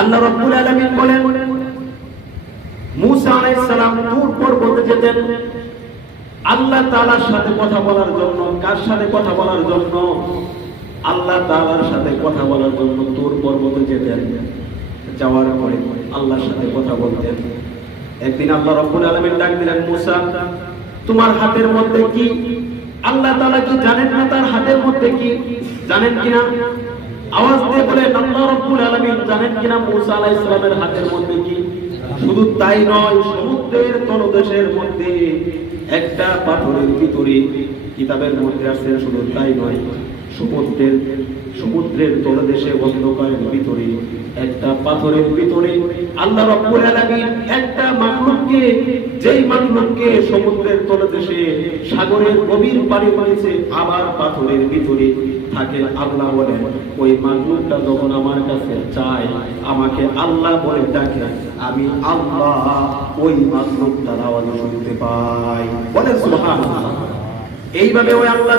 আল্লাহ রাব্বুল আলামিন বলেন মুসা আলাইহিস সালাম তুর পর্বতে যেতেন আল্লাহ তাআলার সাথে কথা বলার জন্য। কার সাথে কথা বলার জন্য? আল্লাহ তাআলার সাথে কথা বলার জন্য তুর পর্বতে যেতেন। যাওয়ার পরে আল্লাহর সাথে কথা বলতেন। একদিন আল্লাহ রাব্বুল আলামিন ডাক দিলেন, মুসা তোমার হাতের মধ্যে কি? আল্লাহ তাআলা কি জানেন না তার হাতের মধ্যে কি? জানেন কিনা? আওয়াজ দিয়ে বলেন আল্লাহ রাব্বুল আলামিন জানেন কিনা মুসা আলাইহিস সালামের হাতের মধ্যে কি? শুধু তাই নয়, সমুদ্রের তলদেশের মধ্যে একটা পাথরের ভিতরে, কিতাবের মধ্যে আছে, শুধু তাই নয়, সমুদ্রের তলদেশে অন্ধকারের ভিতরে একটা পাথরের ভিতরে আল্লাহ রাব্বুল আলামিন একটা মাখলুককে, যেই মাখলুককে সমুদ্রের তলদেশে সাগরের গভীর পানি পানিছে আবার পাথরের ভিতরে থাকে, আল্লাহ বলেন ওই মাখলুকটা যখন আমার কাছে চায়, আমাকে আল্লাহ বলে ডাকে, আমি আল্লাহ ওই মাখলুকটার আওয়াজ শুনতে পাই। বলে সুবহানাল্লাহ। এইভাবে ওই আল্লাহ